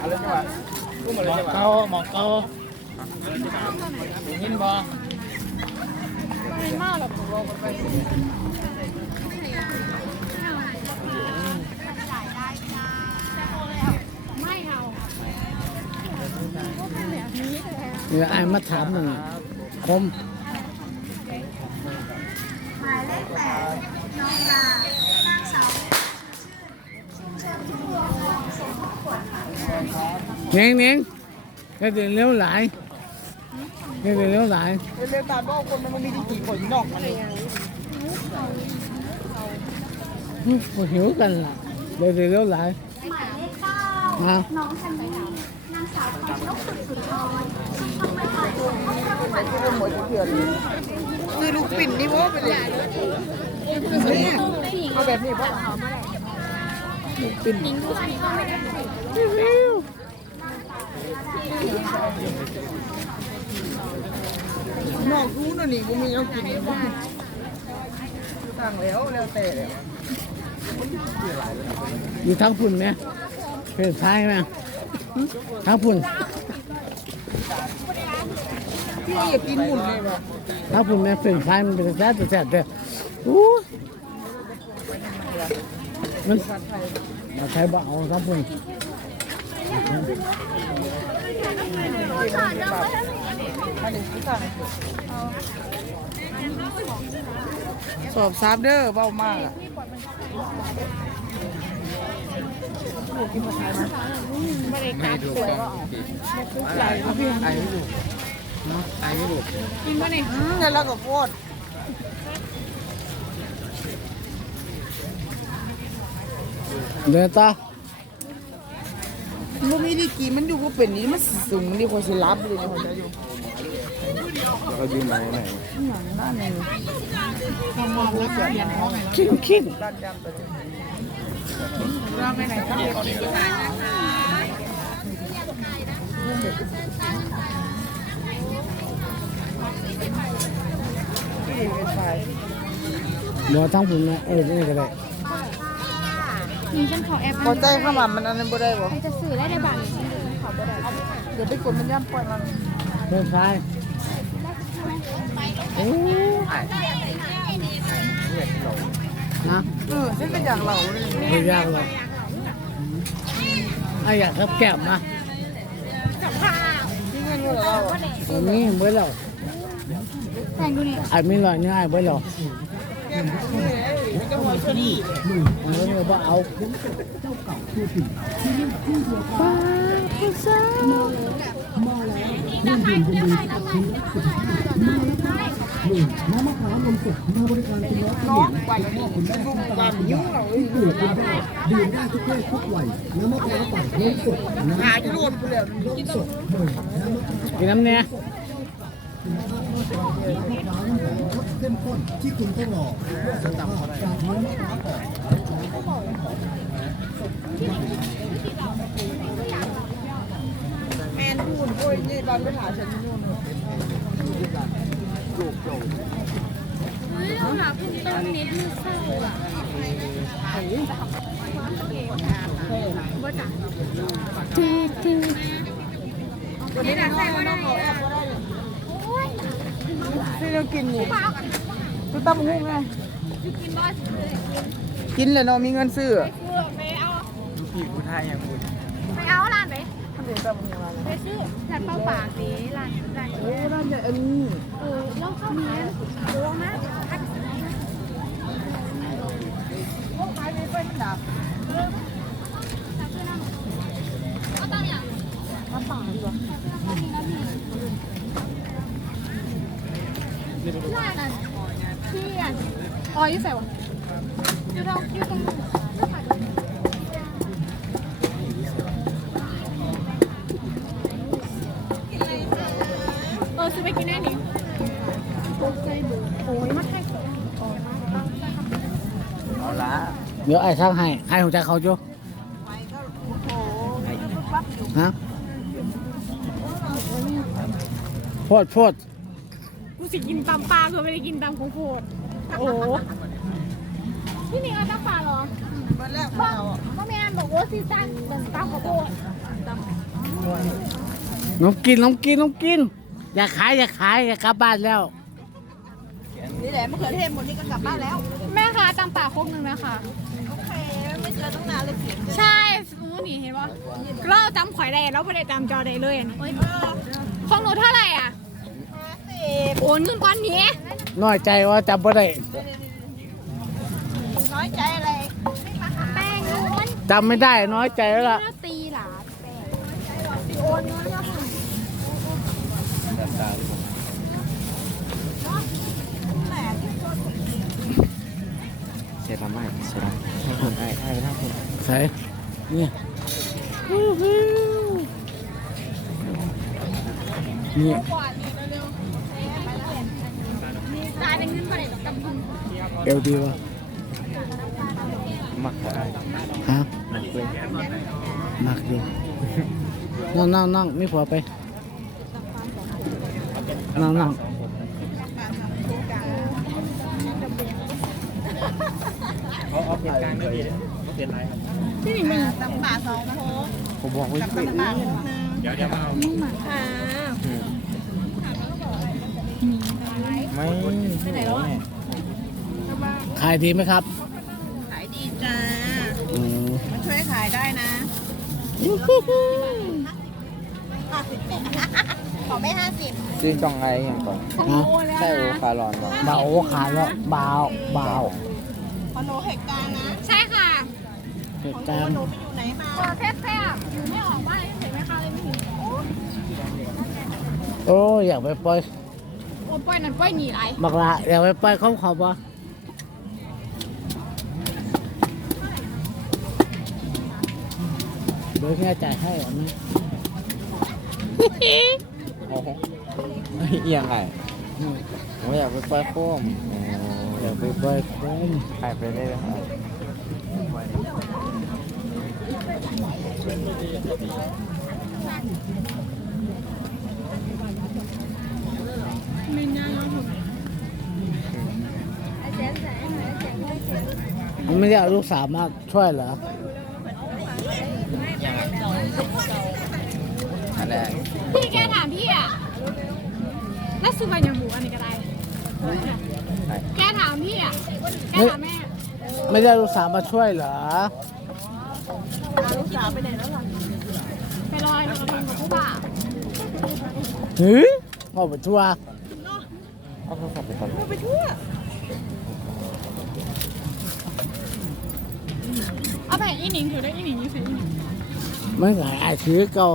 อะไรจังหวะกู้มาเลยจังหวะเกาหมองเกายินบ่ไม่มาหรอกผมบอกไปไม่เอาก็เป็นแบบนี้เลยเดี๋ยวไอ้มาถามหนึ่งผมหมายเลขแปดน้องดานางสาวเชิญที่รวมของเสียงขวดค่ะ เนียงเนียงแค่เดินเร็วหลายแค่เดินเร็วหลายเรื่องตาบอกคนมันมีที่กี่คนนอกมันเลยก็หิวกันล่ะเดินเร็วหลายหมายเลขเก้านะน้องชันนีนางสาวพรนกสุดสุดทรต้องไปถ่ายตัวเข้าร่วมวันที่เป็นหมดเถื่อนคือลูกปิ่นนี่ว่าเป็นเลยเอาแบบนี้ป่ะน อกรู้นะนี่กูมีเอากินสั่งแล้วแล้วแต่แล้วอยู่ทั้งพุ่นไหมเป็นท้ายไหมทั้งพุ่นพี่อยากกินหมุนเลยว่ะทั้งพุ่นไหมเป็นท้ายมันเป็นแซ่บแซ่บเด้ออู้มันมาใช้บ่เอาทั้งพุ่นมาดิพี่ สั่งสอบซับเด้อเบามากอะกินมาเนี่ยอืมแล้วเราก็โคตรเดินต่อ มันมีดีกีมันอยู่ก็เป็นนี่มันสูงนี่คนสิรับเลยนี่คนจะอยู่เรายืนไหนไหนหนังด้านนี้ทำมาเพื่อเสียงห้องขิ้นขิ้นด้านยำตัวนี้ที่เป็นไฟบ่ทั้งพุ่นนะเออนี่ก็ได้ มีฉันขอแอปพอใจเข้ามามันอันนั้นบ่ได้บ่ใครจะสื่อได้ในบ้านฉันดูฉันขอบ่ได้เดี๋ยวไปกดมันย่ำปล่อยมันเป็นท้ายโอ้นะเออฉันเป็นอย่างเราเลยไม่ยากหรอกไอ้อยากครับแก้มมาที่เงินเราเราอะอันนี้เบื่อแล้วแต่งดูนี่ไอ้ไม่ลอยนี่ไอ้เบื่อ แล้วมันจะหอยเชอรี่อันนี้บ่เอา น้องไปนี่รุ่มกันยุ่งเราเลยหาจะโดนกูแล้วกินสดกินน้ำเนี่ยแมนพูนโอ้ยนี่บ้านไปหาฉันนู่นเฮ้ยเราหลับตรงนี้ดูเศร้าอะบ่จ้ะทีทีวันนี้นะใส่ว่าน้อ งเขาแอบก็ได้ที่เรากินอยู่คือตั้มหุ้งไงกินบอสกินเลยเนาะมีเงินซื้อเพื่อไปเอาพี่ผู้ไทยยังพูดไปเอาร้านไหนทำเดี๋ยวตั้มหุ้งอะไรไปซื้อร้านเป้าปากนี้ร้านร้านเอ้ยร้านใหญ่อันนี้เออลองเข้ามาดูนะทัก พวกไม้ไม่เป็นดับ เอาตังอย่าง มาป่าดีกว่า ร้านนั้นที่อัน อ๋ออยู่ใส่วะอยู่เราอยู่ตรงนู้นเออซื้อไปกินแน่นี่โอ้ยมาแค่เอาละเดี๋ยวไอ้ทางให้ไอ้หัวใจเขาจ้ฮะโพดโพดกูสิกินตำปลาคือไม่ได้กินตำของโพด โอ้พี่นี่เอาตำปลาเหรอมาแรกพ่อมาเอาพ่อแม่บอกว่าซีซั่นเหมือนตำของโพดน้องกินน้องกินน้องกิน อย่าขายอย่าขายอย่ากลับบ้านแล้ว นี่แหละมะเขือเทศหมดนี่ก็กลับบ้านแล้ว แม่คะตำป่าโคกหนึ่งนะคะ โอเค ไม่เจอตั้งนานเลยเสียงใช่รู้นี่เห็นปะเราจำข่อยได้แล้วไม่ได้จำจอได้เลยอันนี้ของหนูเท่าไหร่อะสิบโอนเงินก้อนนี้ น้อยใจว่าจำบ่ได้น้อยใจอะไรแป้งนูนจำไม่ได้น้อยใจแล้วล่ะแล้วตีหลานเสียทำไมเสียทำไอ้ไอ้ไปทำคนใส่เนี่ยนี่ ตายในเงินมาเลยกับคุณ เอวดีวะมักอะไรฮะมักเลยมักอยู่นั่งนั่งนั่งไม่พอไปนั่งนั่งเขาเอาเป็นกลางก็ดีเขาเป็นไรครับที่หนึ่งหนึ่งตำป่าสองโพผมบอกไว้กับสิตำป่าหนึ่งเดี๋ยวเดี๋ยวมาเอาค่ะไม่ไม่ไหนแล้ว ขายดีไหมครับ ขายดีจ้าอืมมาช่วยขายได้นะห้าสิบขอไม่ห้าสิบซื้อจองไงอย่างก่อนของหนูแล้วใช่โอนะคาร์ลอนบอกเบาขายแล้วเบาเบาขอโนเหตุการณ์นะ ใช่ค่ะเหขอตุงหนูการณ์ว่าหนูไปอยู่ไหนมาตัวแค่แค่อยู่ไม่ออกบ้านเลยเฉยไม่เข้าเลยไม่ถึงโอ้อยากไปปล่อยโอ้ป้อยนั่นป้อยหนีไรบักละอยากไปปล่อยเขาเขาบ่ เดี๋ยวแม่จ่ายให้เหรอแม่โอ้โหเอียงไงผมอยากไปปล่อยโคมอยากไปปล่อยคนขายไปได้เลยครับไม่น่ารักมันไม่ได้เอาลูกสาวมาช่วยเหรอ อันนี้พี่แกถามพี่อะแล้วซื้อใบยาหมูอันนี้ก็ได้ แกถามพี่อะ แกถามแม่ไม่ได้ลูกสาวมาช่วยเหรอ ลูกสาวไปไหนแล้วล่ะ ไปลอยกระทงกับผู้บ่าวหือเอาไปทั่วเอาโทรศัพท์ไปก่อนไปทั่ว เอาไปอีหนิงถือได้อีหนิงอยู่สิอีหนิงมันขายไอ้ถือเก่า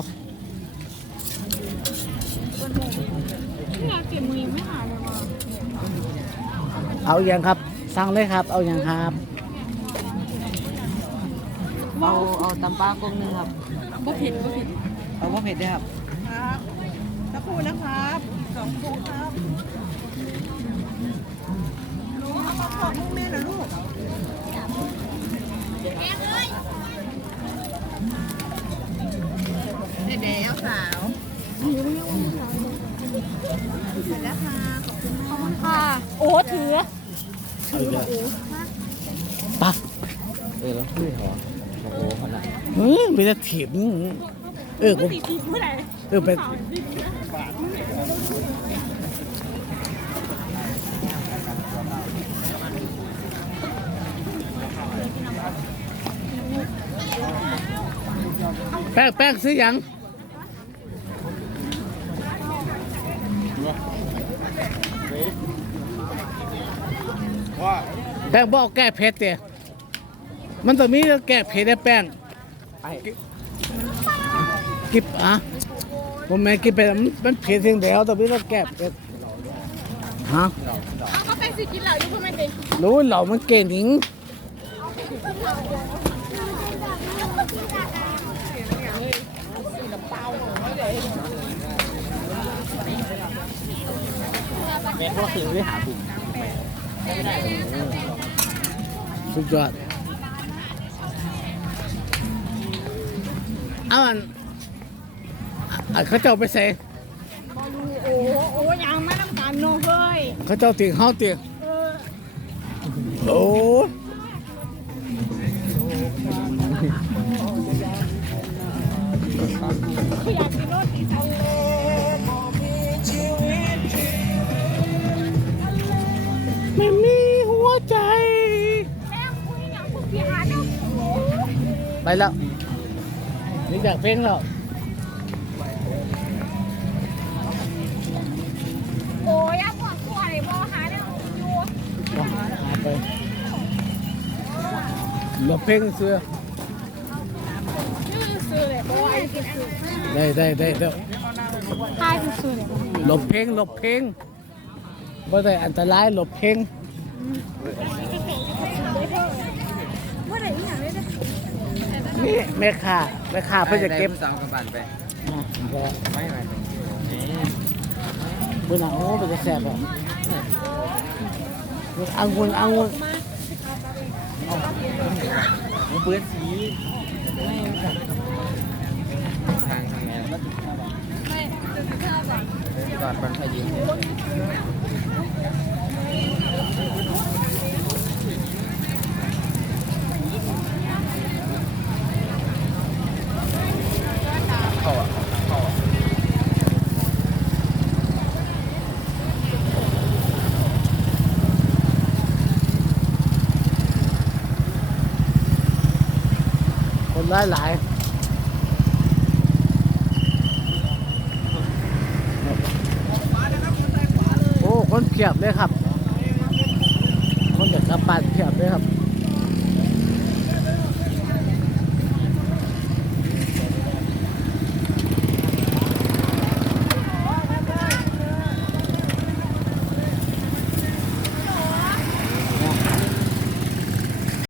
พี่อยากเก็บมือยังไม่หายเลยว่ะเอาอย่างครับ สั่งเลยครับ เอาอย่างครับ เอาเอาตำปลากงหนึ่งครับ บ่ผิดบ่ผิดเอาว่าเผ็ดด้วยครับ ครับสักครู่นะครับสองครู่ครับลูกเอามาขอลูกแม่นะลูก เด็กๆสาวเสร็จแล้วค่ะขอบคุณขอบคุณค่ะ โอ้ถือเอาอีกแล้วปะเออแล้วคือเหรอโอ้โหขนาดเฮ้ยมีแต่ถีบเออผมเมื่อไหร่เออเป็น แป้งแป้งซื้อยังแป้งบอกแก้เผ็ดเดียมันต้องมีแก้เผ็ดได้แป้งไอ้กิบอะผมแม่กินไปแล้วมันมันเผ็ดเพียงเดียวแต่ไม่ต้องแก้เผ็ดฮะเอาก็เป็นสิกินเหล่าอยู่เพื่อไม่เป็นรู้เหล่ามันเก่งหนิง สุดยอดเอาอันอันเขาเจ้าไปใส่โอ้โอ้ยังไม่ต้องการโน้เลยเขาเจ้าตีเฮาตีเออโอ้ แล้วนี่จากเพลงแล้วโอ้ยอยากบอกตัวเลยบอหาเนี่ยอยู่หาไปหลบเพลงเสือชื่อซื้อเลยบอยกินอันนี้ได้ได้ได้เดี๋ยวใช่ซื้อเลยหลบเพลงหลบเพลงบ่ได้อันตรายหลบเพลง ว่าไหนอย่างนี้เลย นี่แม่ค้าแม่ค้าเพื่อจะเก็บได้สามกระบาลไปอะก็ไม่หมายถึงนี่บุญอะโอ้เป็นจะแสบอะอังุนอังุนมันเปื้อนสีทางทางไงไม่จะซื้อข้าวก่อนก่อนบรรพยิงเข้าอะเข้าอะ ได้หลายโอ้คนเพียบเลยครับ คนเด็กกลับบ้านเพียบเลยครับ